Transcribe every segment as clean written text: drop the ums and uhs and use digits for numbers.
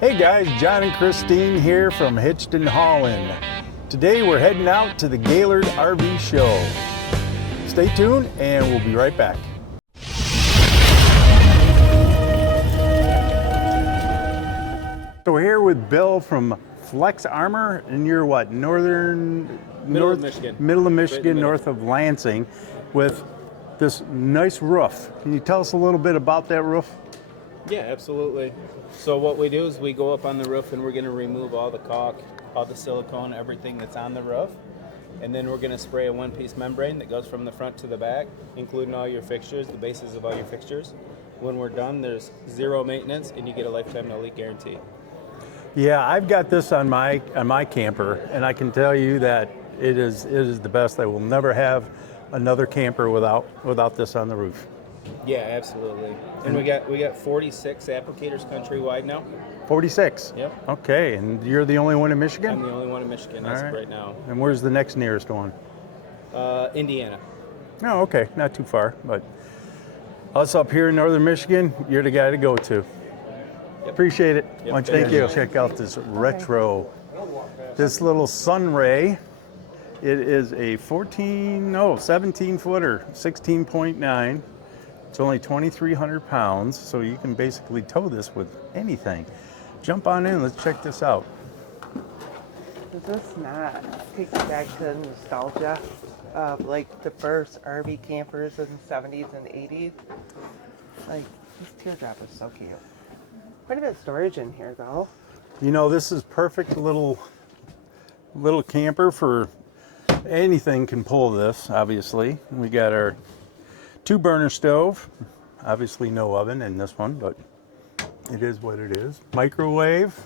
Hey guys, John and Christine here from Hitch'd in Holland. Today we're heading out to the Gaylord RV Show. Stay tuned and we'll be right back. So we're here with Bill from FlexArmor, and you're what, Middle of Michigan. Middle of Michigan, north of Lansing, with this nice roof. Can you tell us a little bit about that roof? Yeah, absolutely. So what we do is we go up on the roof and we're going to remove all the caulk, all the silicone, everything that's on the roof. And then we're going to spray a one-piece membrane that goes from the front to the back, including all your fixtures, the bases of all your fixtures. When we're done, there's zero maintenance and you get a lifetime no leak guarantee. Yeah, I've got this on my camper, and I can tell you that it is the best. I will never have another camper without this on the roof. Yeah, absolutely. And we got 46 applicators countrywide now. 46? Yep. Okay, and you're the only one in Michigan? I'm the only one in Michigan as of right now. And where's the next nearest one? Indiana. Oh, okay, not too far, but us up here in northern Michigan, you're the guy to go to. Yep. Appreciate it. Yep. Thank you. Check out this retro, this little Sunray. It is a 17 footer, 16.9. It's only 2,300 pounds, so you can basically tow this with anything. Jump on in, let's check this out. Does this not take you back to the nostalgia of like the first RV campers in the 70s and 80s? Like, this teardrop is so cute. Quite a bit of storage in here though. You know, this is perfect little camper for anything. Can pull this, obviously. We got our 2-burner stove, obviously no oven in this one, but it is what it is. Microwave,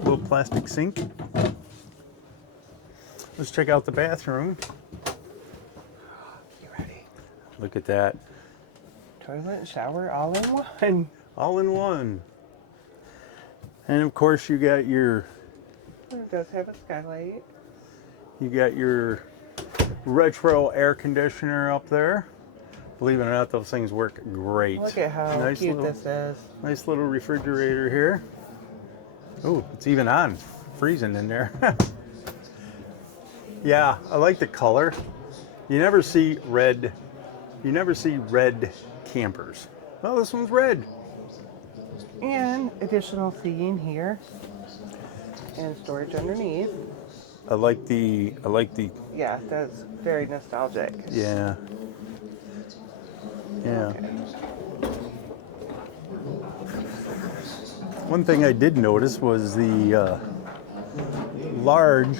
little plastic sink. Let's check out the bathroom. You ready? Look at that. Toilet and shower all in one. All in one. And of course you got your... It does have a skylight. You got your retro air conditioner up there. Believe it or not, those things work great. Look at how cute this is. Nice little refrigerator here. Oh, it's even on. Freezing in there. Yeah, I like the color. You never see red campers. Well, this one's red. And additional seating here. And storage underneath. I like the Yeah, that's very nostalgic. yeah. Yeah. Okay. One thing I did notice was the large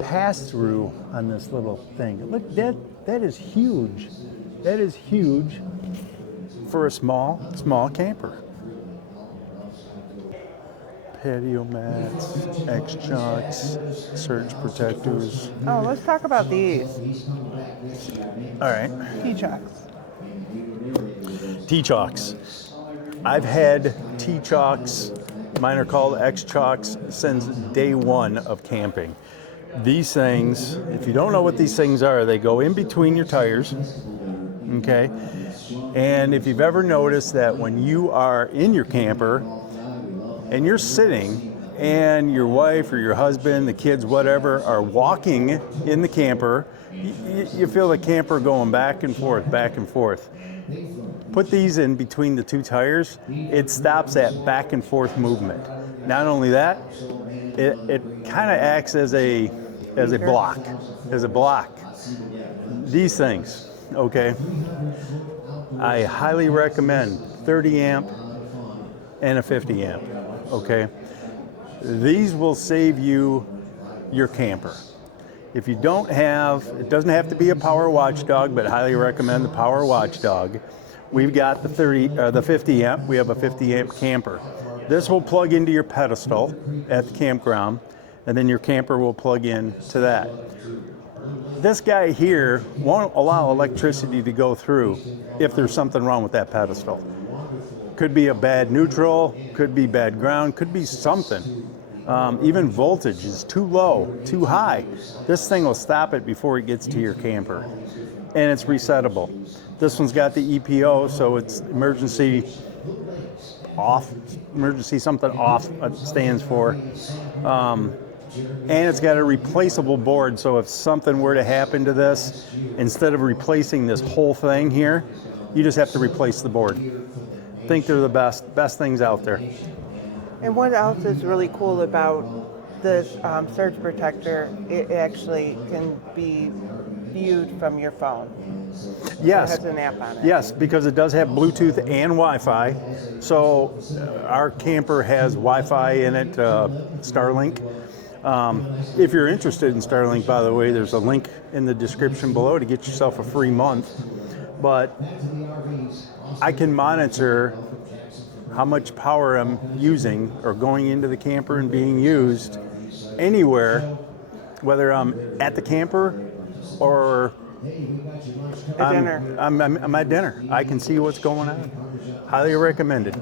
pass-through on this little thing. Look, that is huge. That is huge for a small camper. Patio mats, X-chocks, surge protectors. Oh, let's talk about these. All right. T-chocks. T-chocks. I've had T-chocks, mine are called X-chocks, since day one of camping. These things, if you don't know what these things are, they go in between your tires, okay? And if you've ever noticed that when you are in your camper and you're sitting and your wife or your husband, the kids, whatever, are walking in the camper, you feel the camper going back and forth, back and forth. Put these in between the two tires, it stops that back and forth movement. Not only that, it kind of acts as a block. These things, okay? I highly recommend 30 amp and a 50 amp, okay? These will save you your camper. If you don't have, it doesn't have to be a power watchdog, but I highly recommend the power watchdog. We've got the 50 amp. We have a 50 amp camper. This will plug into your pedestal at the campground, and then your camper will plug in to that. This guy here won't allow electricity to go through if there's something wrong with that pedestal. Could be a bad neutral, could be bad ground, could be something. Even voltage is too low, too high. This thing will stop it before it gets to your camper. And it's resettable. This one's got the EPO, so it's emergency off, emergency something off it stands for. And it's got a replaceable board, so if something were to happen to this, instead of replacing this whole thing here, you just have to replace the board. I think they're the best things out there. And what else is really cool about this surge protector? It actually can be viewed from your phone. Yes. It has an app on it. Yes, because it does have Bluetooth and Wi-Fi. So our camper has Wi-Fi in it, Starlink. If you're interested in Starlink, by the way, there's a link in the description below to get yourself a free month. But I can monitor how much power I'm using or going into the camper and being used anywhere, whether I'm at the camper or At dinner. I'm at dinner. I can see what's going on. Highly recommended.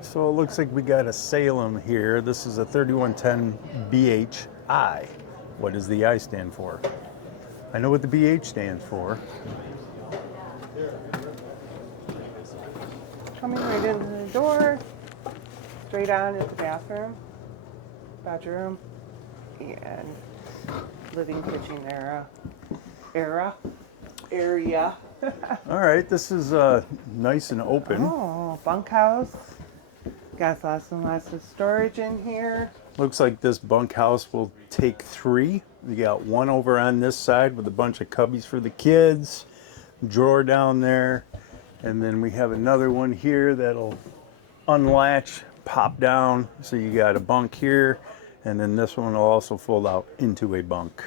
So it looks like we got a Salem here. This is a 3110 BHI. What does the I stand for? I know what the BH stands for. Coming right into the door, straight on is the bathroom, bedroom, and living kitchen area. All right, this is nice and open. Oh, bunkhouse. Got lots and lots of storage in here. Looks like this bunkhouse will take 3. We got one over on this side with a bunch of cubbies for the kids, drawer down there, and then we have another one here that'll unlatch, pop down. So you got a bunk here, and then this one will also fold out into a bunk.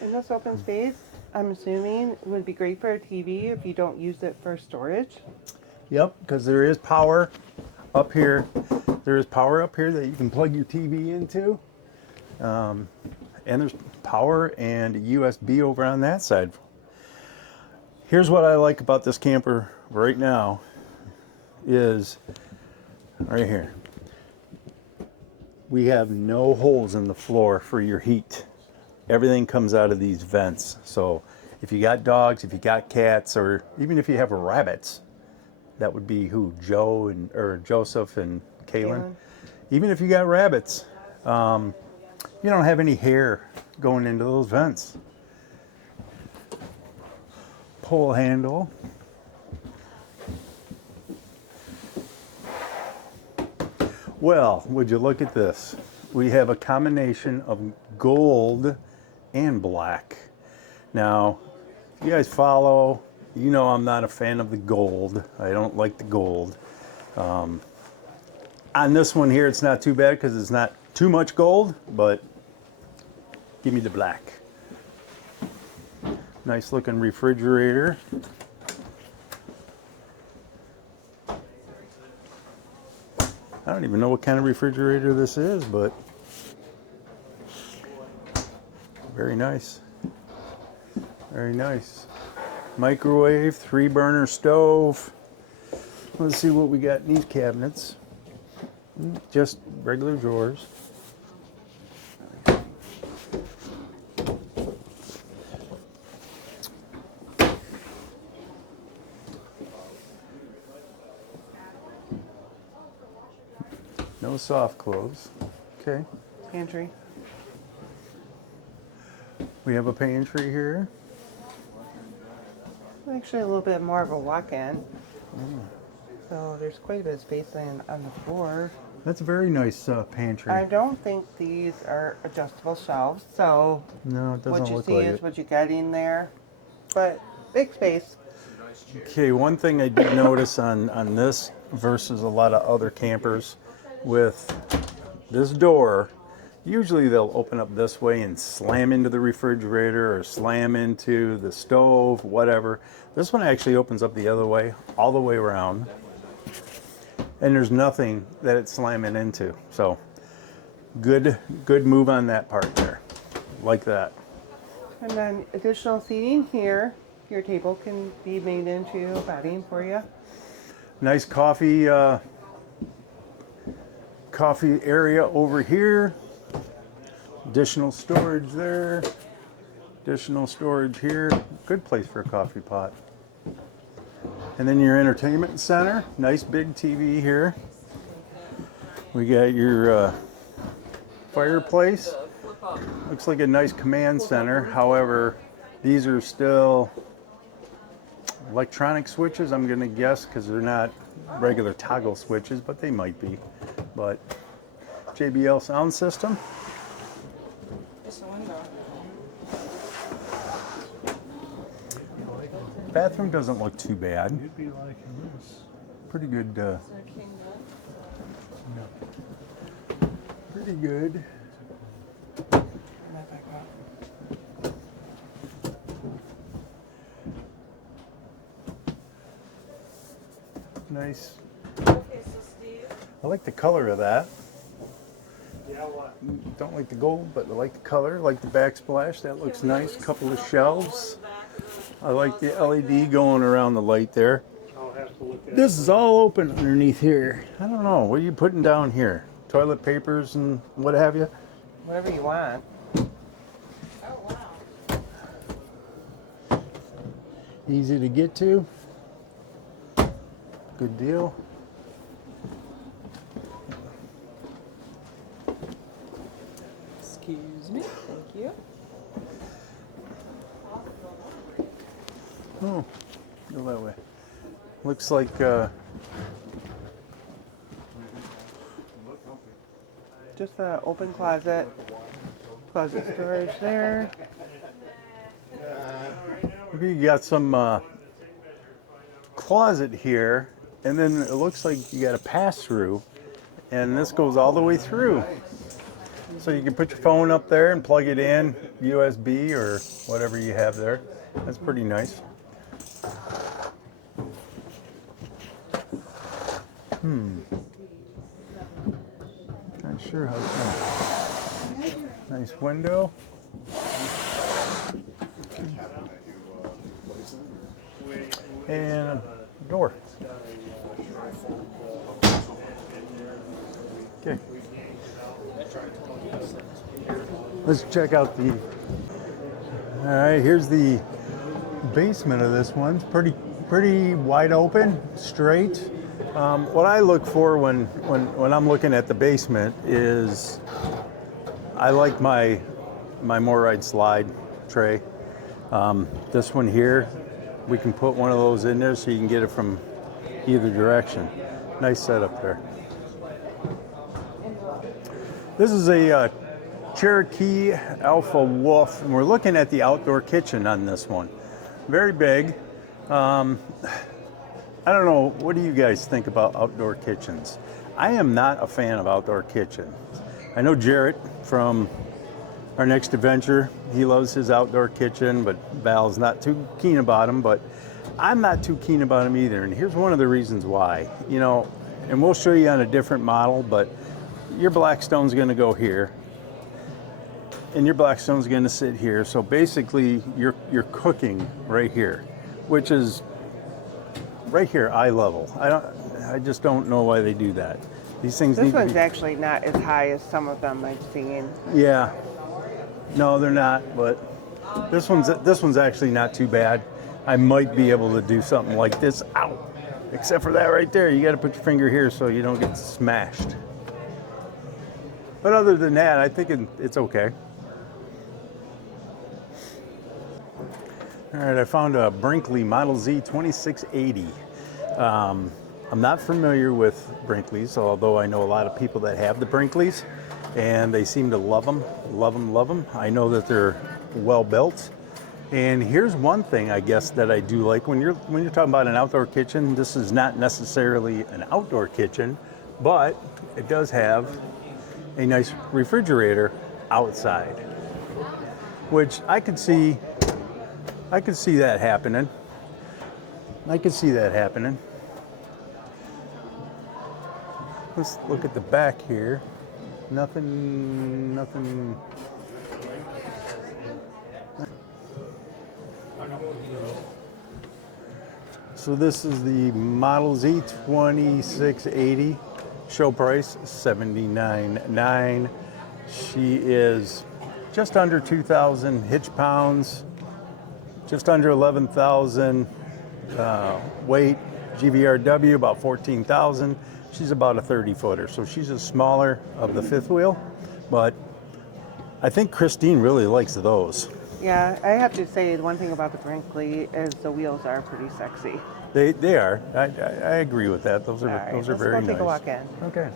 And this open space, I'm assuming, would be great for a TV if you don't use it for storage. Yep, because there is power up here. There is power up here that you can plug your TV into. And there's power and USB over on that side. Here's what I like about this camper right now is right here. We have no holes in the floor for your heat. Everything comes out of these vents. So if you got dogs, if you got cats, or even if you have rabbits, that would be who? Joe and or Joseph and Kaylin. Even if you got rabbits, you don't have any hair going into those vents. Pull handle. Well, would you look at this? We have a combination of gold and black. Now, if you guys follow, you know I'm not a fan of the gold. I don't like the gold. On this one here, it's not too bad because it's not too much gold, but give me the black. Nice looking refrigerator. I don't even know what kind of refrigerator this is, but very nice. Very nice. Microwave, 3-burner stove. Let's see what we got in these cabinets. Just regular drawers. No soft clothes. Okay. Pantry. We have a pantry here. Actually, a little bit more of a walk-in. So there's quite a bit of space on the floor. That's a very nice pantry. I don't think these are adjustable shelves, so No, it doesn't what you look see like is it. what you get in there. But big space. Okay, one thing I did notice on this versus a lot of other campers with this door, usually they'll open up this way and slam into the refrigerator or slam into the stove, whatever. This one actually opens up the other way, all the way around. And there's nothing that it's slamming into. So good move on that part there. Like that. And then additional seating here. Your table can be made into bedding for you. Nice coffee area over here. Additional storage there. Additional storage here. Good place for a coffee pot. And then your entertainment center. Nice big TV here. We got your fireplace. Looks like a nice command center. However, these are still electronic switches, I'm going to guess, because they're not regular toggle switches, but they might be. But JBL sound system. Just a window. Bathroom doesn't look too bad. You'd be liking this. Pretty good. Is there a king bed? Pretty good. Nice. Okay, so Steve. I like the color of that. Yeah, what? Don't like the gold, but I like the color. I like the backsplash. That looks nice. Couple of shelves. I like the LED going around the light there. I'll have to look at This is all open underneath here. I don't know. What are you putting down here? Toilet papers and what have you? Whatever you want. Oh, wow. Easy to get to. Good deal. Excuse me. Thank you. Oh, go that way. Looks like Just an open closet. Closet storage there. maybe you got some closet here, and then it looks like you got a pass through, and this goes all the way through. So you can put your phone up there and plug it in, USB or whatever you have there. That's pretty nice. Not sure how to. Nice window. And a door. Okay. Let's check out the. All right, here's the basement of this one. It's pretty wide open, straight. What I look for when I'm looking at the basement is I like my Moride slide tray. This one here, we can put one of those in there so you can get it from either direction. Nice setup there. This is a Cherokee Alpha Wolf, and we're looking at the outdoor kitchen on this one. Very big. I don't know, what do you guys think about outdoor kitchens? I am not a fan of outdoor kitchens. I know Jarrett from our next adventure, he loves his outdoor kitchen, but Val's not too keen about him, but I'm not too keen about him either. And here's one of the reasons why. You know, and we'll show you on a different model, but your Blackstone's gonna go here, and your Blackstone's gonna sit here. So basically, you're cooking right here, which is right here, eye level. I just don't know why they do that. These things This need to one's be. actually not as high as some of them I've seen. Yeah. No, they're not. But this one's actually not too bad. I might be able to do something like this. Ow! Except for that right there, you got to put your finger here so you don't get smashed. But other than that, I think it's okay. All right, I found a Brinkley Model Z 2680. I'm not familiar with Brinkleys, although I know a lot of people that have the Brinkleys, and they seem to love them, love them, love them. I know that they're well built. And here's one thing I guess that I do like when you're talking about an outdoor kitchen. This is not necessarily an outdoor kitchen, but it does have a nice refrigerator outside, which I could see that happening. I could see that happening. Let's look at the back here. Nothing. So this is the Model Z 2680. Show price $79,900. just under 2,000 hitch pounds, just under 11,000 weight. GVRW about 14,000. She's about a 30 footer, so she's a smaller of the fifth wheel, but I think Christine really likes those. Yeah, I have to say one thing about the Brinkley is the wheels are pretty sexy. They are. I agree with that. Those are All right, those are let's very go nice. take a walk in. Okay.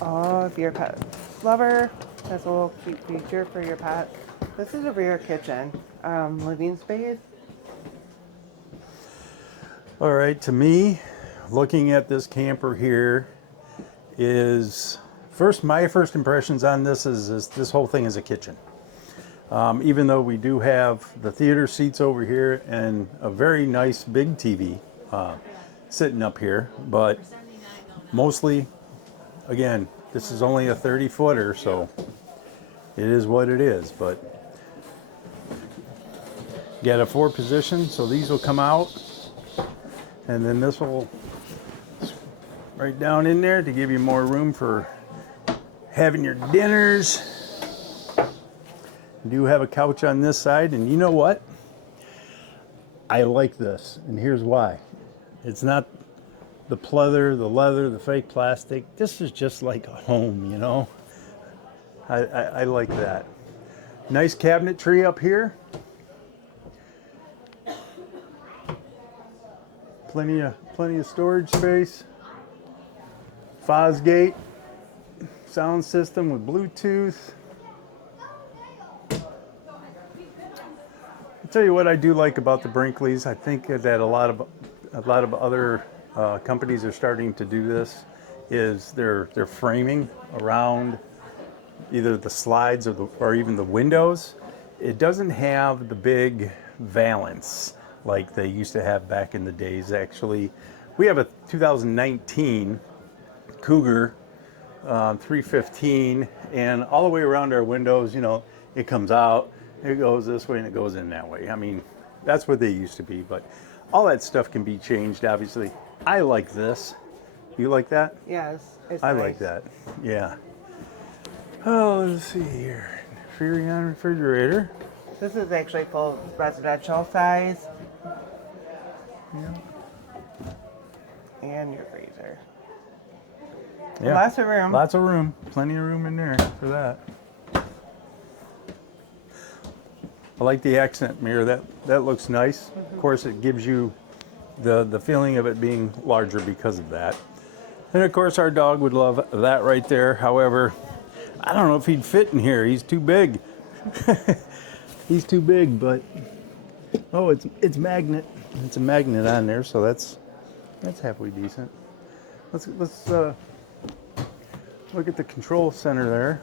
Oh, if you're a pet lover, that's a little cute feature for your pet. This is a rear kitchen, living space. All right, to me, looking at this camper here is my first impressions on this is this whole thing is a kitchen. Even though we do have the theater seats over here and a very nice big TV sitting up here, but mostly, again, this is only a 30 footer, so it is what it is. But you got a 4 position, so these will come out, and then this will right down in there to give you more room for having your dinners. You do have a couch on this side, and you know what? I like this, and here's why. It's not the pleather, the leather, the fake plastic. This is just like a home, you know? I like that. Nice cabinetry up here. Plenty of storage space. Fosgate sound system with Bluetooth. I'll tell you what I do like about the Brinkleys. I think that a lot of other companies are starting to do this. Is their framing around either the slides or even the windows. It doesn't have the big valance like they used to have back in the days. Actually, we have a 2019 Cougar 315, and all the way around our windows, you know, it comes out, it goes this way, and it goes in that way. I mean, that's what they used to be, but all that stuff can be changed, obviously. I like this. You like that? Yes, it's I nice. like that. Yeah. Oh, let's see here. Freon refrigerator. This is actually full residential size. And your freezer. Yeah. Lots of room. Lots of room. Plenty of room in there for that. I like the accent mirror. That looks nice. Of course, it gives you the feeling of it being larger because of that. And of course, our dog would love that right there. However, I don't know if he'd fit in here. He's too big. He's too big, but oh, it's magnet. It's a magnet on there, so that's halfway decent. Let's look at the control center there.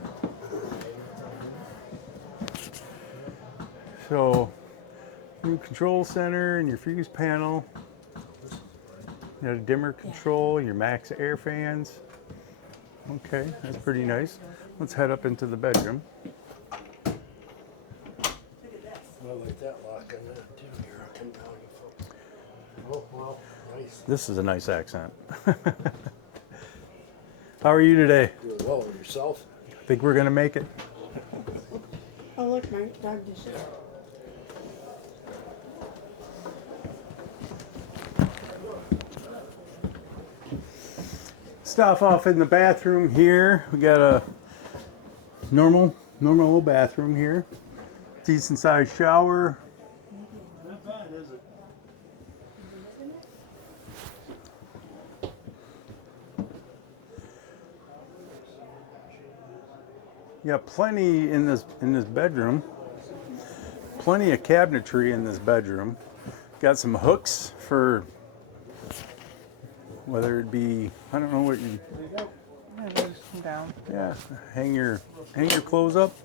So, new control center and your fuse panel. You have dimmer control, your max air fans. Okay, that's pretty nice. Let's head up into the bedroom. I like that lock on that too. You're looking down. Oh, wow, nice. This is a nice accent. How are you today? Doing well with yourself. Think we're gonna make it? Oh, look, my dog just. Stuff off in the bathroom here. We got a normal old bathroom here. Decent sized shower. Not bad, is it? You got plenty in this bedroom. Plenty of cabinetry in this bedroom. Got some hooks for whether it be, I don't know what you, Yeah, they just come down. yeah, hang your clothes up.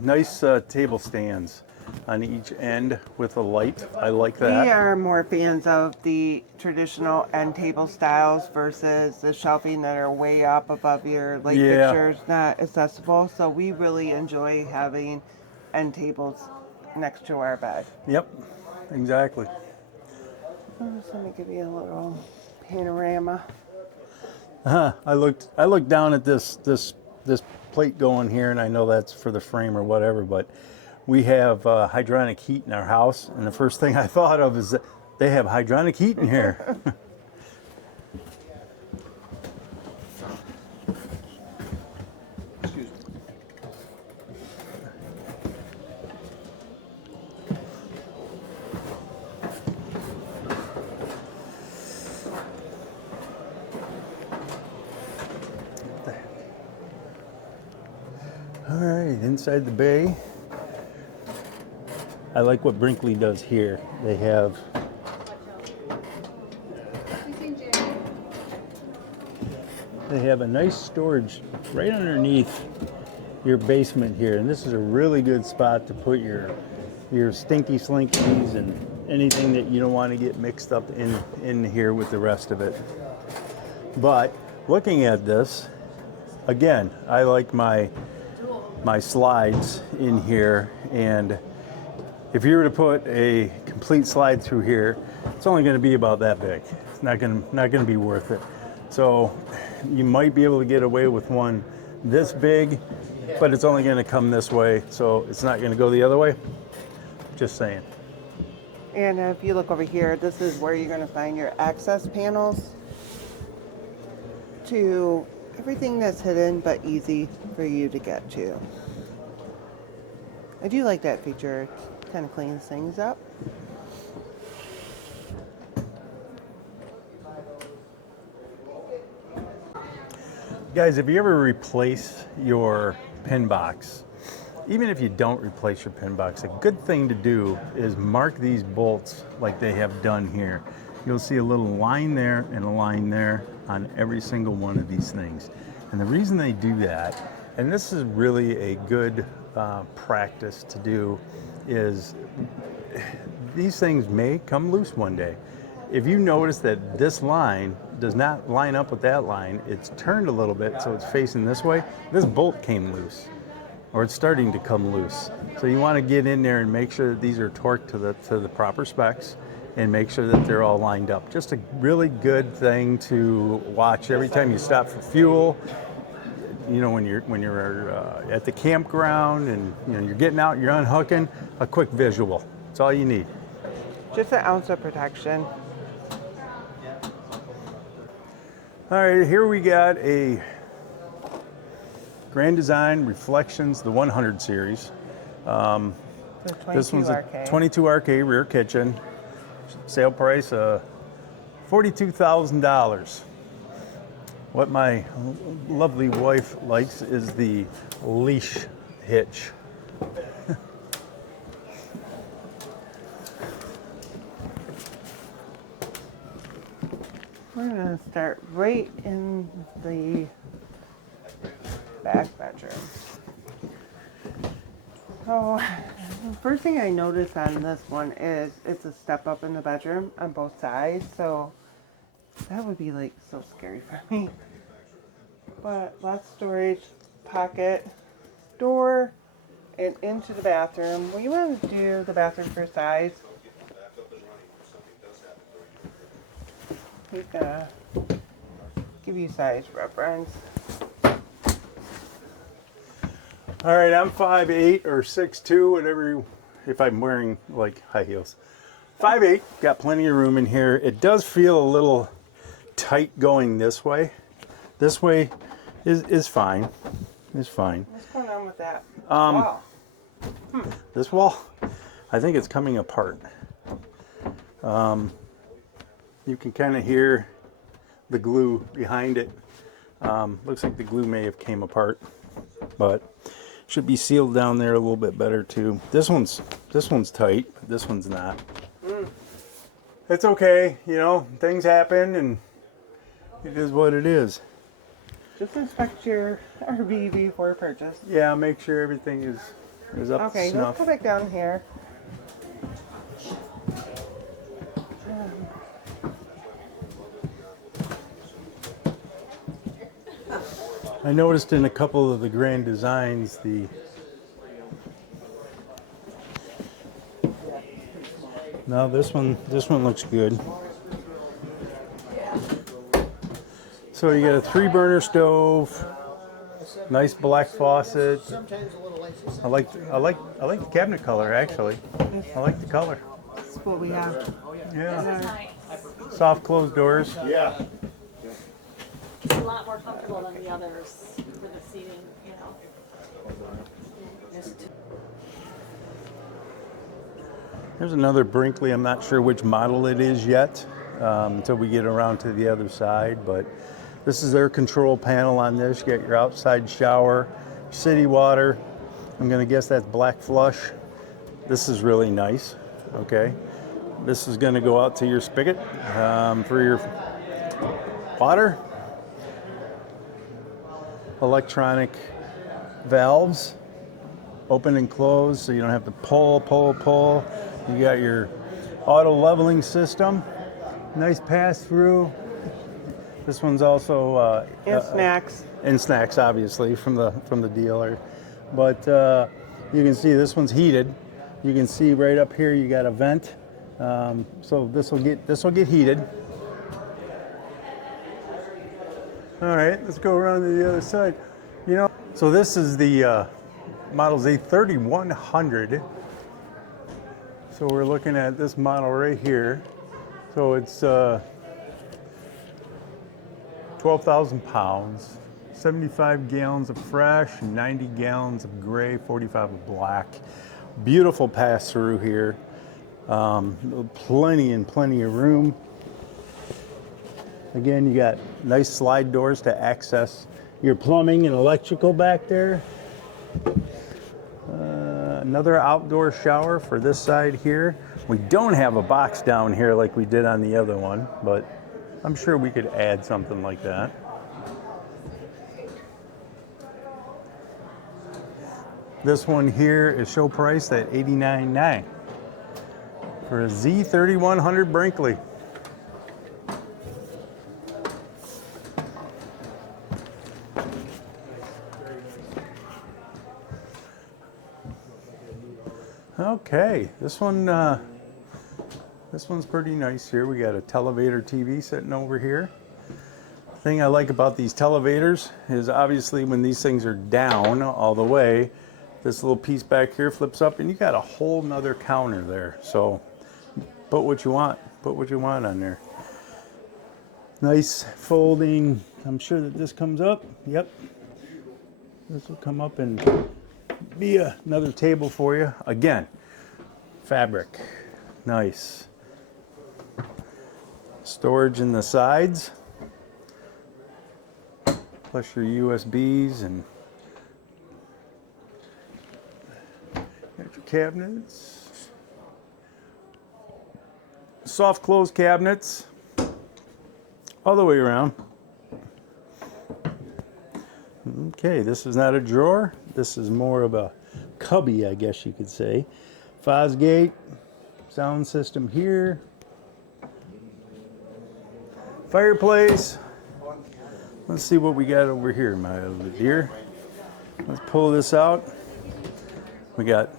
Nice table stands on each end with a light. I like that. We are more fans of the traditional end table styles versus the shelving that are way up above your light Yeah. fixtures, not accessible. So we really enjoy having end tables next to our bed. Yep, exactly. Just let me give you a little panorama. I looked down at this plate going here, and I know that's for the frame or whatever, but we have hydronic heat in our house, and the first thing I thought of is that they have hydronic heat in here. Excuse me. All right, inside the bay. I like what Brinkley does here. They have a nice storage right underneath your basement here, and this is a really good spot to put your stinky slinkies and anything that you don't want to get mixed up in here with the rest of it. But looking at this, again, I like my slides in here, and if you were to put a complete slide through here, it's only going to be about that big. It's not going to be worth it. So you might be able to get away with one this big, but it's only going to come this way, so it's not going to go the other way. Just saying. And if you look over here, this is where you're going to find your access panels to everything that's hidden but easy for you to get to. I do like that feature. It kind of cleans things up. Guys, if you ever replace your pin box, even if you don't replace your pin box, a good thing to do is mark these bolts like they have done here. You'll see a little line there and a line there on every single one of these things. And the reason they do that, and this is really a good practice to do, is these things may come loose one day. If you notice that this line does not line up with that line, it's turned a little bit so it's facing this way, this bolt came loose, or it's starting to come loose. So you want to get in there and make sure that these are torqued to the proper specs, and make sure that they're all lined up. Just a really good thing to watch every time you stop for fuel. You know, when you're at the campground and you're getting out, you're unhooking, a quick visual. That's all you need. Just an ounce of protection. All right, here we got a Grand Design Reflections, the 100 series. This one's a 22RK rear kitchen. Sale price $42,000. What my lovely wife likes is the leash hitch. We're going to start right in the back bedroom. So, the first thing I noticed on this one is it's a step up in the bedroom on both sides, so that would be like so scary for me. But lots of storage, pocket, door, and into the bathroom. Well, you want to do the bathroom for size. He's gonna give you size reference. All right, I'm 5'8" or 6'2", whatever, if I'm wearing like high heels. 5'8", got plenty of room in here. It does feel a little tight going this way. This way is fine. It's fine. What's going on with that wall? This wall, I think it's coming apart. You can kind of hear the glue behind it. Looks like the glue may have came apart, but should be sealed down there a little bit better too. This one's tight, but this one's not. It's okay, you know, things happen and it is what it is. Just inspect your RV before purchase. Yeah, make sure everything is up to Okay, snuff. let's go back down here. I noticed in a couple of the Grand Designs no, this one looks good. So you got a 3-burner stove, nice black faucet. I like the cabinet color actually. I like the color. That's what we have. Yeah. Soft closed doors. Yeah. It's a lot more comfortable than the others for the seating, you know. Here's another Brinkley. I'm not sure which model it is yet until we get around to the other side, but this is their control panel on this. You got your outside shower, city water. I'm gonna guess that's black flush. This is really nice, okay? This is gonna go out to your spigot for your water. Electronic valves, open and close, so you don't have to pull. You got your auto leveling system, nice pass through. This one's also And snacks. and snacks, obviously from the dealer. But you can see this one's heated. You can see right up here you got a vent, so this will get heated. All right, let's go around to the other side. You know, so this is the Model Z3100. So we're looking at this model right here. So it's 12,000 pounds, 75 gallons of fresh, 90 gallons of gray, 45 of black. Beautiful pass through here. Plenty of room. Again, you got nice slide doors to access your plumbing and electrical back there. Another outdoor shower for this side here. We don't have a box down here like we did on the other one, but I'm sure we could add something like that. This one here is show priced at $89,900 for a Z3100 Brinkley. Okay, this one's pretty nice here. We got a televator TV sitting over here. The thing I like about these televators is obviously when these things are down all the way, this little piece back here flips up and you got a whole nother counter there. So put what you want on there. Nice folding. I'm sure that this comes up. Yep. This will come up and be another table for you. Again, fabric, nice. Storage in the sides, plus your USBs and got your cabinets. Soft close cabinets all the way around. Okay, this is not a drawer. This is more of a cubby, I guess you could say. Fosgate, sound system here. Fireplace. Let's see what we got over here, my little dear. Let's pull this out. We got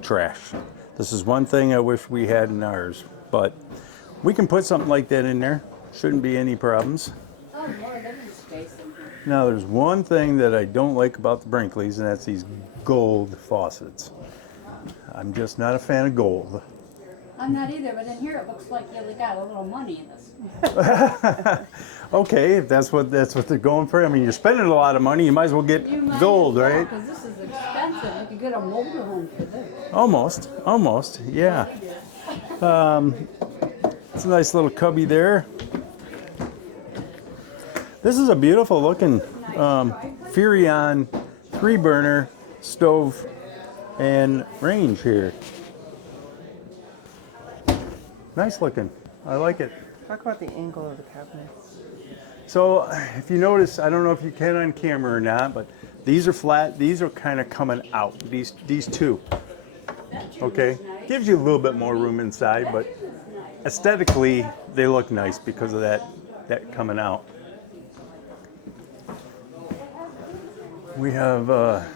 trash. This is one thing I wish we had in ours, but we can put something like that in there. Shouldn't be any problems. Oh, more living space in here. Now there's one thing that I don't like about the Brinkleys, and that's these gold faucets. I'm just not a fan of gold. I'm not either, but in here it looks like you got a little money in this. Okay, if that's what they're going for. I mean, you're spending a lot of money. You might as well get gold, right? Because this is expensive. You could get a motorhome for this. Almost, yeah. It's a nice little cubby there. This is a beautiful looking Furrion 3-burner stove and range here. Nice looking. I like it. Talk about the angle of the cabinets. So if you notice, I don't know if you can on camera or not, but these are flat. These are kind of coming out. These two. Okay, gives you a little bit more room inside, but aesthetically they look nice because of that coming out. We have a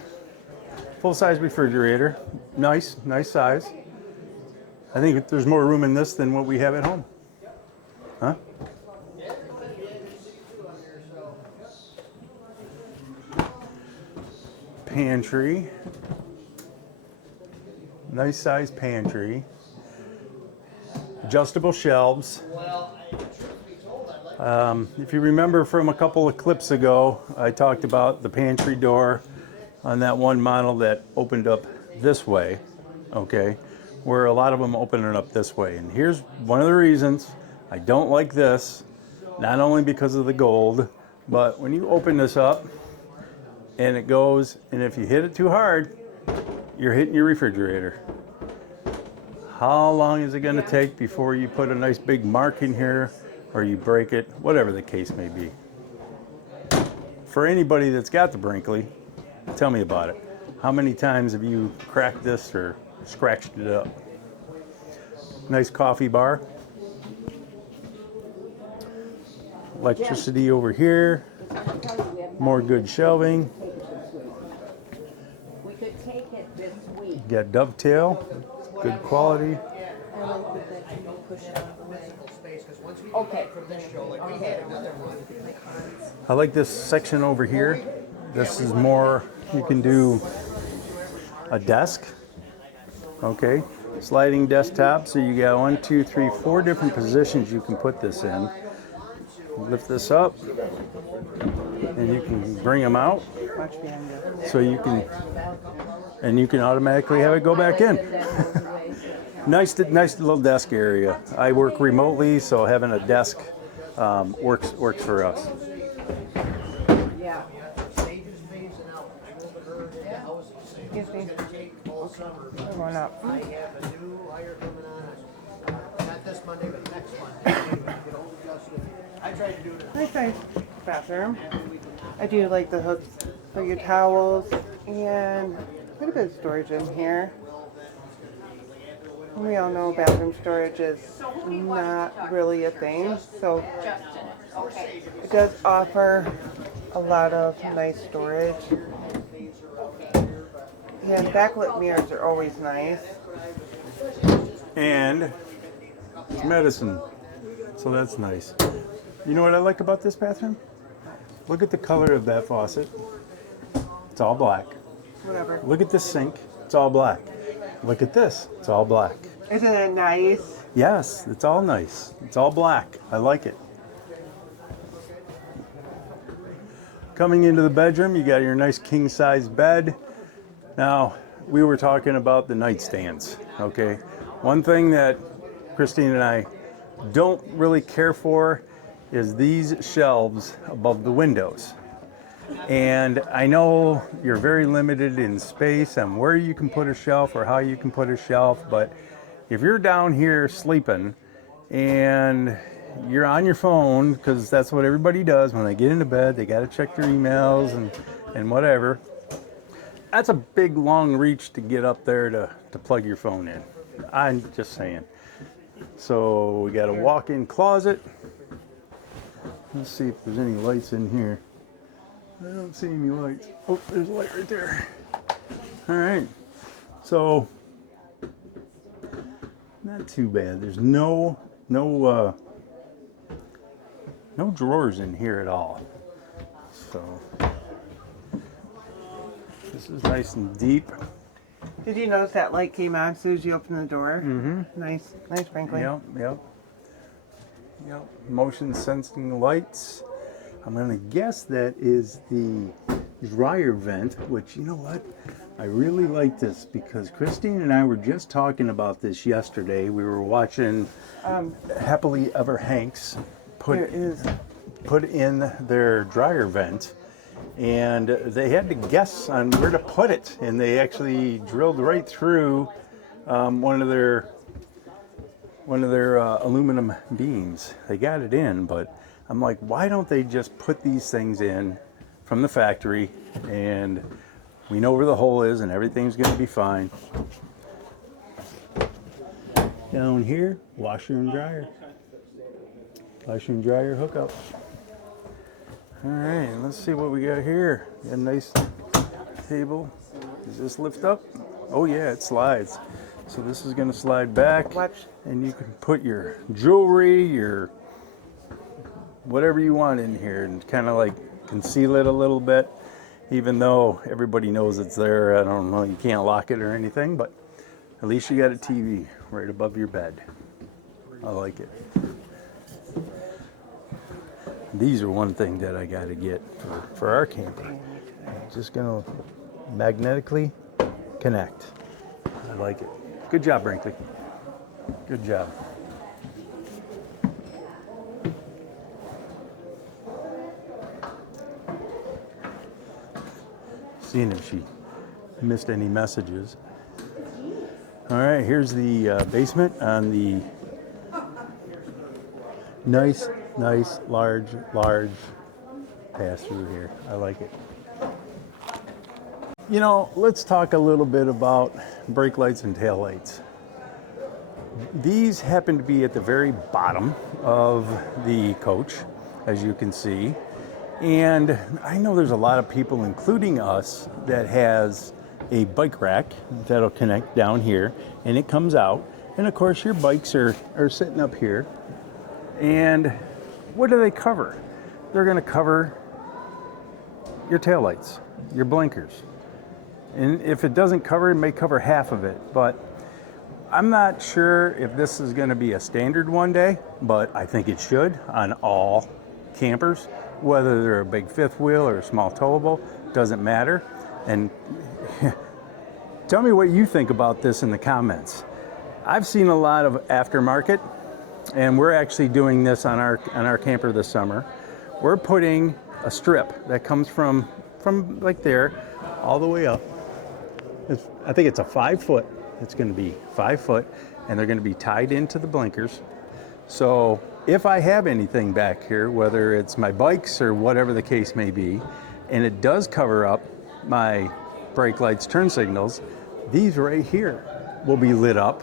full-size refrigerator. Nice size. I think there's more room in this than what we have at home. Huh? pantry. Nice size pantry. Adjustable shelves. If you remember from a couple of clips ago, I talked about the pantry door on that one model that opened up this way, okay, where a lot of them open it up this way. And here's one of the reasons I don't like this, not only because of the gold, but when you open this up and it goes, and if you hit it too hard, you're hitting your refrigerator. How long is it going to take before you put a nice big mark in here, or you break it, whatever the case may be? For anybody that's got the Brinkley, tell me about it. How many times have you cracked this or scratched it up? Nice coffee bar. Electricity over here. More good shelving. We could take it this week. You got dovetail, good quality. Okay. I like this section over here. This is more, you can do a desk, okay? Sliding desktop, so you got 1, 2, 3, 4 different positions you can put this in. Lift this up, and you can bring them out, Watch behind you. so you can, and you can automatically have it go back in. Nice little desk area. I work remotely, so having a desk works for us. Yeah. Excuse me. Come on up. I have a new hire coming on, not this Monday, but next Monday. Get hold of Justin. I tried to do it. Nice size bathroom. I do like the hooks for your towels and quite a bit of storage in here. We all know bathroom storage is not really a thing, so it does offer a lot of nice storage. Yeah, and backlit mirrors are always nice. And it's medicine, so that's nice. You know what I like about this bathroom? Look at the color of that faucet. It's all black. Whatever. Look at this sink. It's all black. Look at this. It's all black. Isn't it nice? Yes, it's all nice. It's all black. I like it. Coming into the bedroom, you got your nice king-size bed. Now, we were talking about the nightstands, okay? One thing that Christine and I don't really care for is these shelves above the windows. And I know you're very limited in space and where you can put a shelf or how you can put a shelf, but if you're down here sleeping and you're on your phone, because that's what everybody does when they get into bed, they got to check their emails and whatever. That's a big long reach to get up there to plug your phone in. I'm just saying. So we got a walk-in closet. Let's see if there's any lights in here. I don't see any lights. Oh, there's a light right there. All right. So not too bad. There's no drawers in here at all. So this is nice and deep. Did you notice that light came on as soon as you opened the door? Mm-hmm. Nice Brinkley. Yep. Motion sensing lights. I'm gonna guess that is the dryer vent, which, you know what? I really like this because Christine and I were just talking about this yesterday. We were watching Happily Ever Hanks put in their dryer vent, and they had to guess on where to put it, and they actually drilled right through one of their aluminum beams. They got it in, but I'm like, why don't they just put these things in from the factory, and we know where the hole is and everything's going to be fine. Down here, washer and dryer. Washer and dryer hookup. All right, let's see what we got here. Got a nice table. Does this lift up? Oh yeah, it slides. So this is going to slide back, and you can put your jewelry, your whatever you want in here, and kind of like conceal it a little bit. even though everybody knows it's there. I don't know, you can't lock it or anything, but at least you got a TV right above your bed. I like it. These are one thing that I got to get for our camper. Just gonna magnetically connect. I like it. Good job, Brinkley. Good job. Seeing if she missed any messages. All right, here's the basement on the nice, large pass through here. I like it. You know, let's talk a little bit about brake lights and tail lights. These happen to be at the very bottom of the coach, as you can see. And I know there's a lot of people, including us, that has a bike rack that'll connect down here, and it comes out. And of course, your bikes are sitting up here. And what do they cover? They're going to cover your taillights, your blinkers. And if it doesn't cover, it may cover half of it. But I'm not sure if this is going to be a standard one day, but I think it should on all campers, whether they're a big fifth wheel or a small towable, doesn't matter. And tell me what you think about this in the comments. I've seen a lot of aftermarket, and we're actually doing this on our camper this summer. We're putting a strip that comes from like there all the way up. I think it's a 5 foot. It's going to be 5 foot, and they're going to be tied into the blinkers. So if I have anything back here, whether it's my bikes or whatever the case may be, and it does cover up my brake lights, turn signals, these right here will be lit up.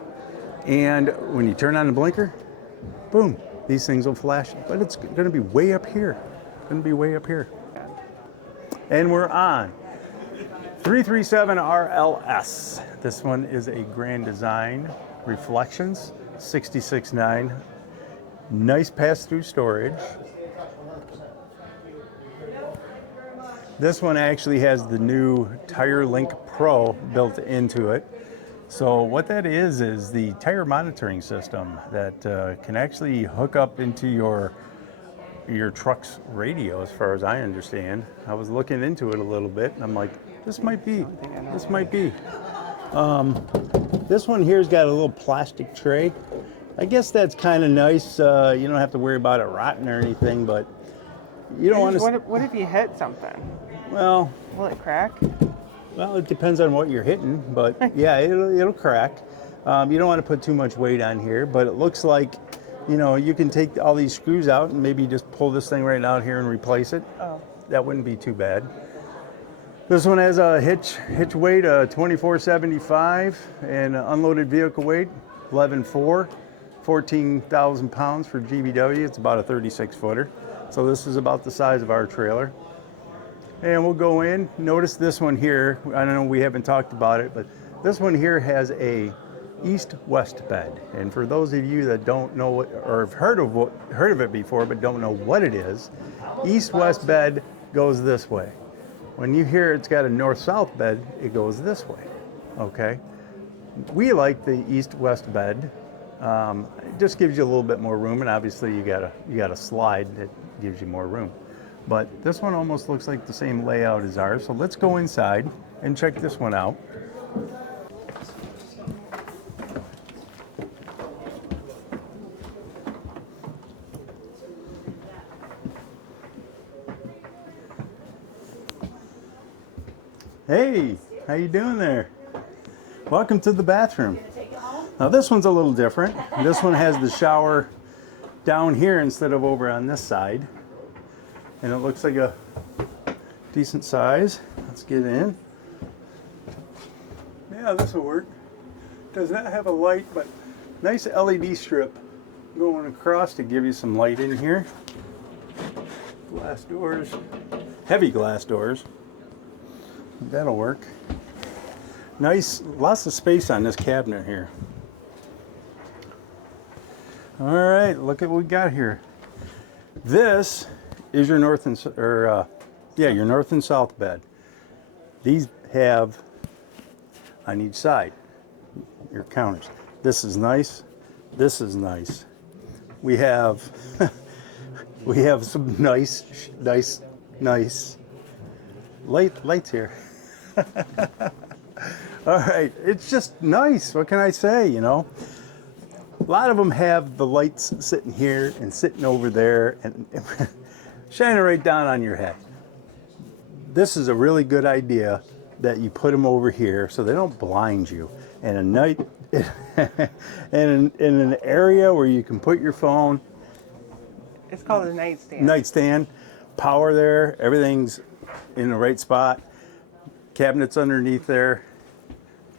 And when you turn on the blinker, boom, these things will flash. But it's going to be way up here. Going to be way up here. And we're on 337 RLS. This one is a Grand Design Reflections 66.9. Nice pass-through storage. This one actually has the new Tire Link Pro built into it. So what that is the tire monitoring system that can actually hook up into your truck's radio, as far as I understand. I was looking into it a little bit, and I'm like, this might be. This one here's got a little plastic tray. I guess that's kind of nice. You don't have to worry about it rotting or anything, but you don't want to. What if you hit something? Well, will it crack? Well, it depends on what you're hitting, but yeah, it'll crack. You don't want to put too much weight on here, but it looks like, you know, you can take all these screws out and maybe just pull this thing right out here and replace it. Oh. That wouldn't be too bad. This one has a hitch weight of 2475 and unloaded vehicle weight 11.4, 14,000 pounds for GVW. It's about a 36 footer. So this is about the size of our trailer. And we'll go in. Notice this one here. I don't know, we haven't talked about it, but this one here has a east-west bed. And for those of you that don't know what, or have heard of it before but don't know what it is, east-west bed goes this way. When you hear it's got a north-south bed, it goes this way. Okay. We like the east-west bed. It just gives you a little bit more room, and obviously you got a slide that gives you more room. But this one almost looks like the same layout as ours. So let's go inside and check this one out. Hey, how you doing there? Welcome to the bathroom. Now this one's a little different. This one has the shower down here instead of over on this side. And it looks like a decent size. Let's get in. Yeah, this will work. Does not have a light, but nice LED strip going across to give you some light in here. Glass doors, heavy glass doors. That'll work. Nice, lots of space on this cabinet here. All right, look at what we got here. This is your north and south bed. These have on each side your counters. This is nice. This is nice. We have we have some nice lights here. All right, it's just nice. What can I say, you know? A lot of them have the lights sitting here and sitting over there and shining right down on your head. This is a really good idea that you put them over here so they don't blind you. And a night, and in an area where you can put your phone. It's called a nightstand. Nightstand, power there, everything's in the right spot. Cabinets underneath there,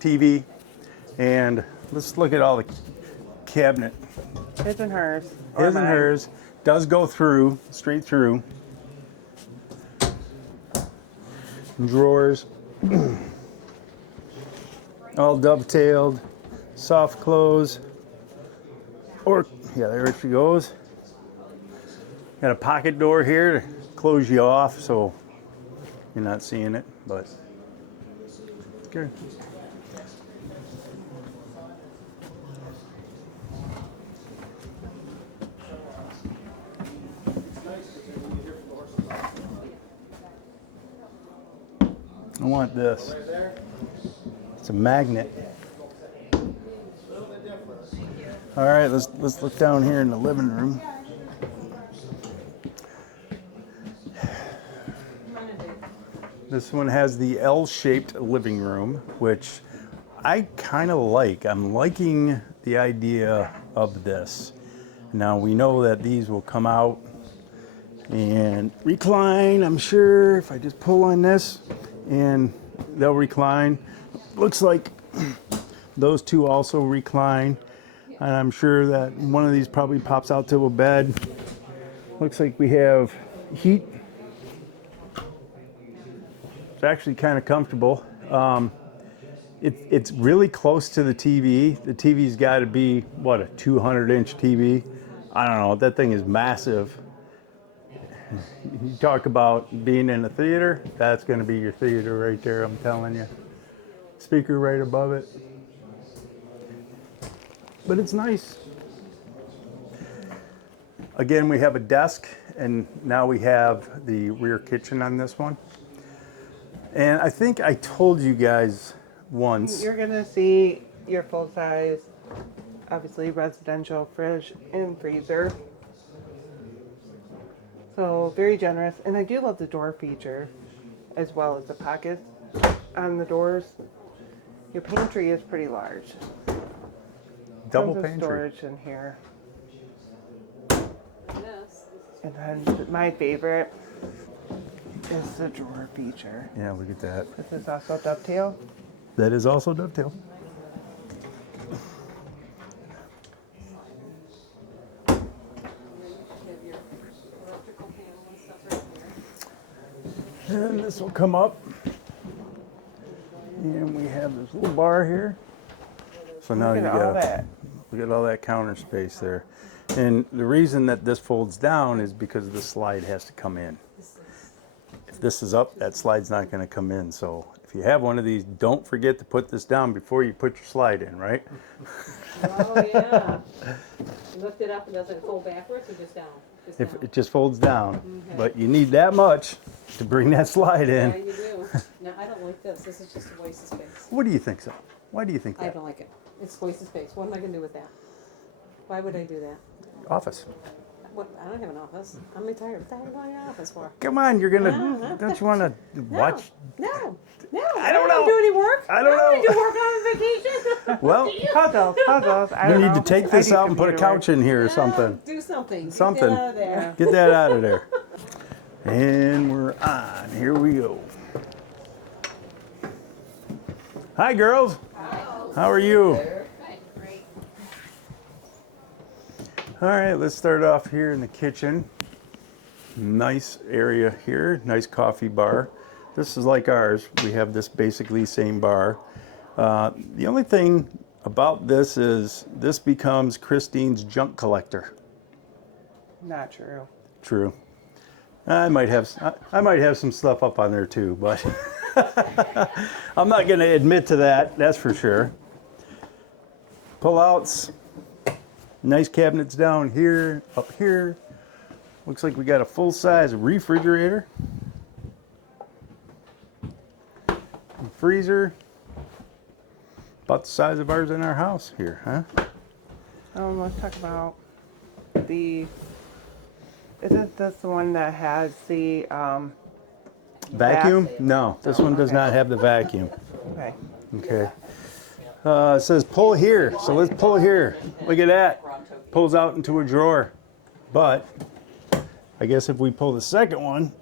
TV, and let's look at all the cabinet. His and hers. or His and mine. hers does go through, straight through. Drawers, all dovetailed, soft close. Or, yeah, there she goes. Got a pocket door here to close you off so you're not seeing it, but it's good. I want this. It's a magnet. All right, let's look down here in the living room. This one has the L-shaped living room, which I kind of like. I'm liking the idea of this. Now we know that these will come out and recline, I'm sure, if I just pull on this, and they'll recline. Looks like those two also recline, and I'm sure that one of these probably pops out to a bed. Looks like we have heat. It's actually kind of comfortable. It's really close to the TV. The TV's got to be, what, a 200-inch TV? I don't know, that thing is massive. You talk about being in a theater, that's going to be your theater right there, I'm telling you. Speaker right above it. But it's nice. Again, we have a desk, and now we have the rear kitchen on this one. And I think I told you guys once. You're gonna see your full size, obviously residential fridge and freezer. So very generous, and I do love the door feature, as well as the pockets on the doors. Your pantry is pretty large. Double Tons of pantry. storage in here. Yes. And then my favorite is the drawer feature. Yeah, look at that. This is also dovetail. That is also dovetail. And this will come up. And we have this little bar here. So now Look you at all got that. look at all that counter space there. And the reason that this folds down is because the slide has to come in. If this is up, that slide's not going to come in. So if you have one of these, don't forget to put this down before you put your slide in, right? Oh, yeah. You lift it up and does it fold backwards or just down? Just If down. it just folds down, Okay. but you need that much to bring that slide Yeah, in. you do. No, I don't like this. This is just a waste of space. What do you think so? Why do you think I that? don't like it. It's a waste of space. What am I gonna do with that? Why would I do that? Office. What, I don't have an office. I'm retired. What the hell am I in an office for? Come on, you're gonna. No. Don't you want to watch? No. I don't know. do any work. I don't wanna know. do work on vacation. Well, Puzzles. I you don't need know. to take I this do out and put a computer work. couch in here or something. Do something. Something. Get that out of there. Get that out of there. And we're on. Here we go. Hi, girls. How are you? All right, let's start off here in the kitchen. Nice area here, nice coffee bar. This is like ours. We have this basically same bar. The only thing about this is this becomes Christine's junk collector. Not true. True. I might have some stuff up on there too, but I'm not going to admit to that, that's for sure. Pull-outs. Nice cabinets down here, up here. Looks like we got a full-size refrigerator. Freezer. About the size of ours in our house here, huh? Let's talk about isn't this the one that has the, Vacuum? No, this one does okay. not have the vacuum. okay. Okay. It says pull here, so let's pull here. Look at that. Pulls out into a drawer. But I guess if we pull the second one,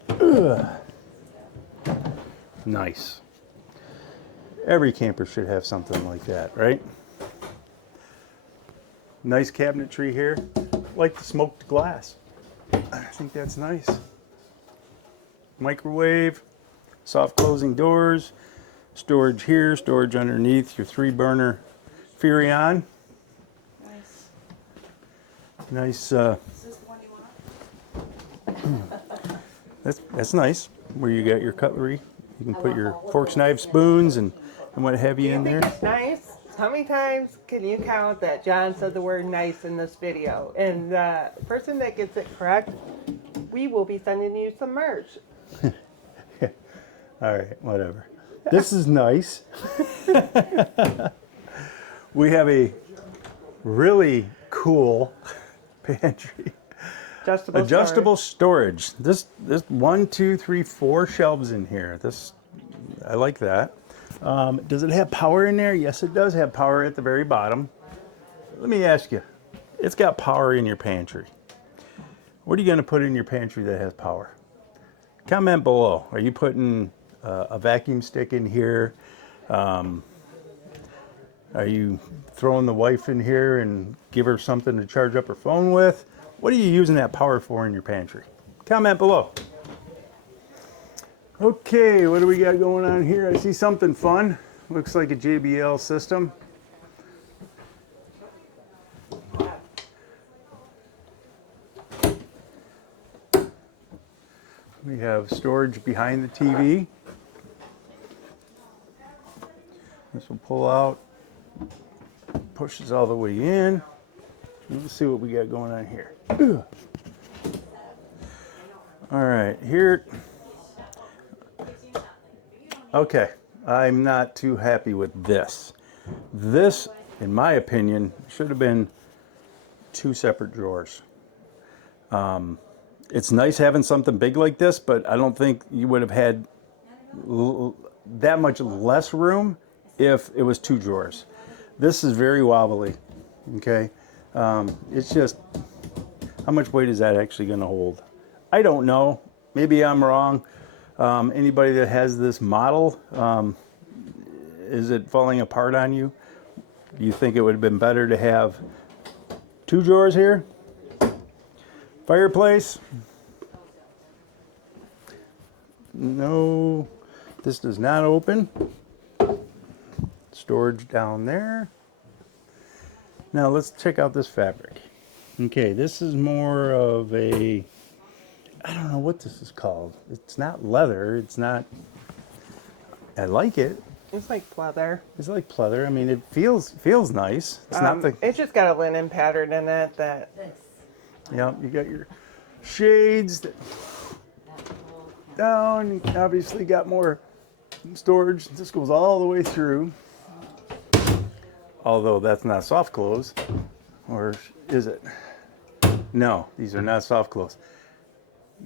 nice. Every camper should have something like that, right? Nice cabinetry here. Like the smoked glass. I think that's nice. Microwave, soft closing doors, storage here, storage underneath your 3-burner Furrion. Nice. Nice. Is this the one you want? That's nice. Where you got your cutlery, you can put your forks, knives, spoons, and what have you in Do you there. think it's nice? How many times can you count that John said the word nice in this video? And the person that gets it correct, we will be sending you some merch. All right, whatever. This is nice. We have a really cool pantry. Adjustable storage. This 1, 2, 3, 4 shelves in here. I like that. Does it have power in there? Yes, it does have power at the very bottom. Let me ask you, it's got power in your pantry. What are you going to put in your pantry that has power? Comment below. Are you putting a vacuum stick in here? Are you throwing the wife in here and give her something to charge up her phone with? What are you using that power for in your pantry? Comment below. Okay, what do we got going on here? I see something fun. Looks like a JBL system. We have storage behind the TV. This will pull out, pushes all the way in. Let's see what we got going on here. All right, here. Okay, I'm not too happy with this. This, in my opinion, should have been 2 separate drawers. It's nice having something big like this, but I don't think you would have had that much less room if it was 2 drawers. This is very wobbly, okay? It's just, how much weight is that actually going to hold? I don't know. Maybe I'm wrong. Anybody that has this model, is it falling apart on you? Do you think it would have been better to have 2 drawers here? Fireplace? No, this does not open. Storage down there. Now let's check out this fabric. Okay, this is more of a, I don't know what this is called. It's not leather, it's not, I like it. It's like pleather. It's like pleather. I mean, it feels nice. It's not the, It's just got a linen pattern in it that. yeah, you got your shades that down. You obviously got more storage. This goes all the way through. Although that's not soft close, or is it? No, these are not soft close.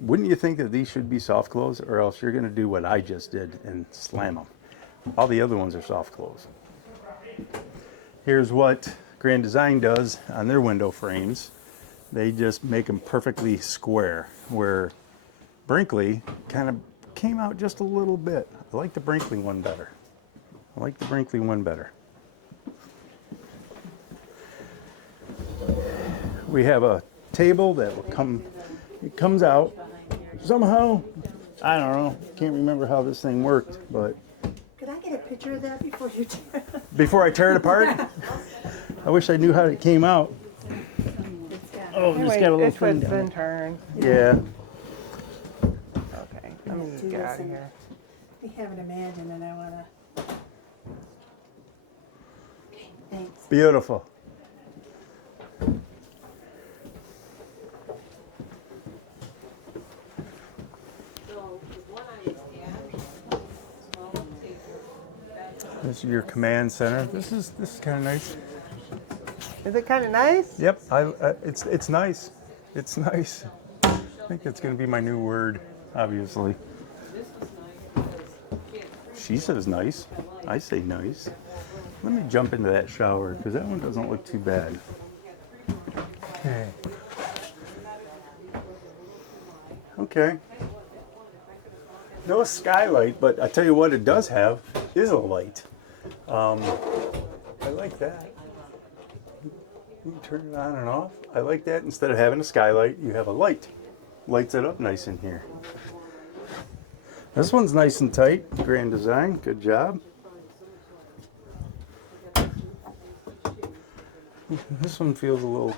Wouldn't you think that these should be soft close, or else you're going to do what I just did and slam them? All the other ones are soft close. Here's what Grand Design does on their window frames. They just make them perfectly square, where Brinkley kind of came out just a little bit. I like the Brinkley one better. I like the Brinkley one better. We have a table that will come, it comes out somehow. I don't know, can't remember how this thing worked, but. Could I get a picture of that before you tear it? Before I tear it apart? I wish I knew how it came out. Oh, Anyway, just got a little it's thing twists down and there. turns. Yeah. Okay, let me get out of here. We have it imagined and I wanna. Okay, thanks. Beautiful. So the one I was at, well, let's see, that's This is your command center. This is kind of nice. Is it kind of nice? Yep, it's nice. It's nice. I think it's going to be my new word, obviously. this was nice because she had She says nice. I say nice. Let me jump into that shower because that one doesn't look too bad. Okay. Okay. No skylight, but I tell you what it does have is a light. I like that. You can turn it on and off. I like that. Instead of having a skylight, you have a light. Lights it up nice in here. This one's nice and tight. Grand design. Good job. This one feels a little...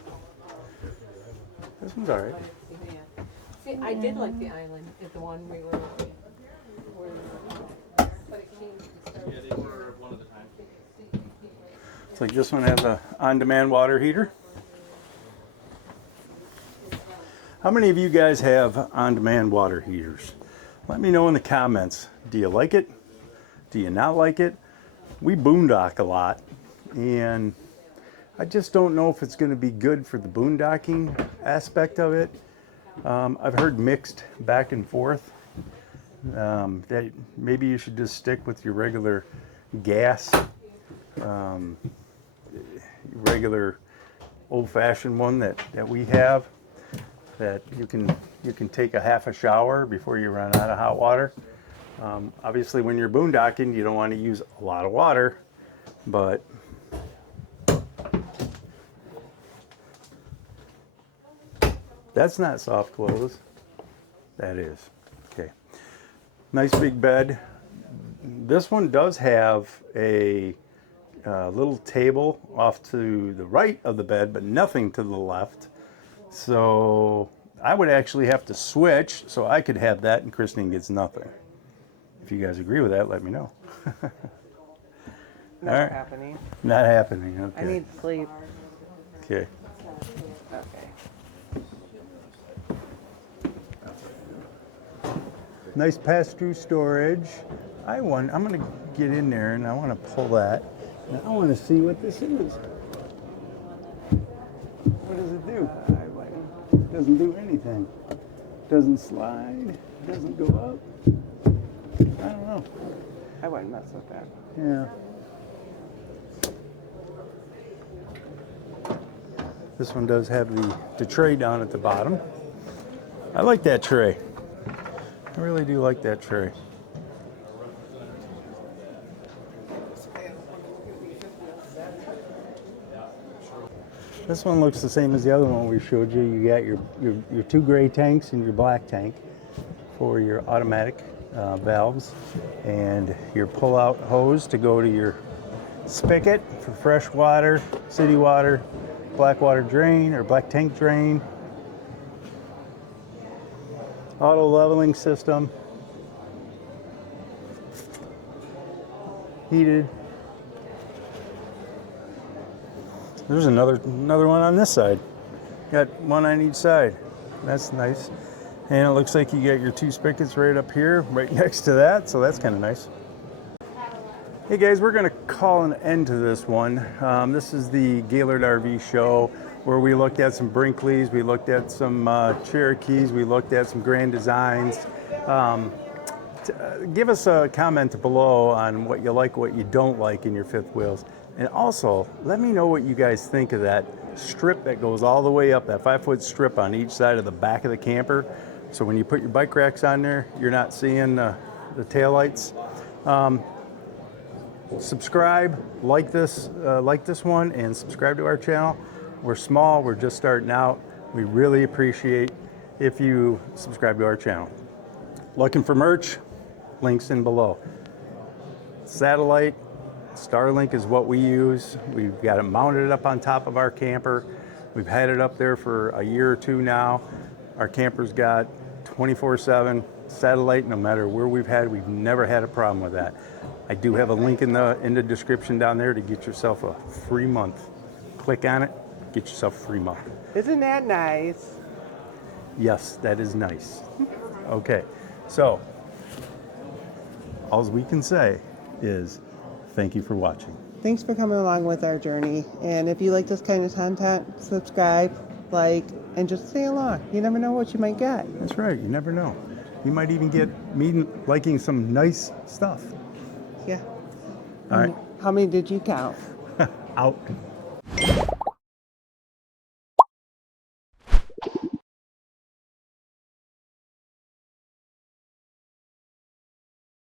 This one's alright. yeah. See, I did like the island, is the one we were, but it came. Yeah, they were one of the time. It's like this one has a on-demand water heater. How many of you guys have on-demand water heaters? Let me know in the comments. Do you like it? Do you not like it? We boondock a lot, and I just don't know if it's going to be good for the boondocking aspect of it. I've heard mixed back and forth. That maybe you should just stick with your regular gas, regular old-fashioned one that we have. That you can take a half a shower before you run out of hot water. Obviously, when you're boondocking, you don't want to use a lot of water, but that's not soft close. That is. Okay. Nice big bed. This one does have a little table off to the right of the bed, but nothing to the left. So I would actually have to switch so I could have that and Christine gets nothing. If you guys agree with that, let me know. Not Alright. happening. Not happening. Okay. I need sleep. Okay. Okay. Nice pass-through storage. I'm going to get in there and I want to pull that. And I want to see what this is. What does it do? It doesn't do anything. Doesn't slide. Doesn't go up. I don't know. I wouldn't mess with that. Yeah. This one does have the tray down at the bottom. I like that tray. I really do like that tray. This one looks the same as the other one we showed you. You got your two gray tanks and your black tank for your automatic valves, and your pull-out hose to go to your spigot for fresh water, city water, black water drain or black tank drain. Auto leveling system. Heated. There's another one on this side. Got one on each side. That's nice. And it looks like you got your two spigots right up here, right next to that, so that's kind of nice. Hey guys, we're gonna call an end to this one. This is the Gaylord RV Show, where we looked at some Brinkleys, we looked at some Cherokees, we looked at some Grand Designs. Give us a comment below on what you like, what you don't like in your fifth wheels. And also, let me know what you guys think of that strip that goes all the way up, that 5-foot strip on each side of the back of the camper. So when you put your bike racks on there, you're not seeing the taillights. Subscribe, like this one, and subscribe to our channel. We're small, we're just starting out. We really appreciate if you subscribe to our channel. Looking for merch? Links in below. Satellite, Starlink is what we use. We've got it mounted up on top of our camper. We've had it up there for a year or two now. Our camper's got 24/7 satellite, no matter where we've never had a problem with that. I do have a link in the description down there to get yourself a free month. Click on it, get yourself a free month. Isn't that nice? Yes, that is nice. Okay, so all we can say is thank you for watching. Thanks for coming along with our journey. And if you like this kind of content, subscribe, like, and just stay along. You never know what you might get. That's right, you never know. You might even get me liking some nice stuff. Yeah. All right, How many did you count? out.